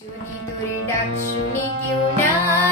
Shuni Duri Dakshuni Kyuna.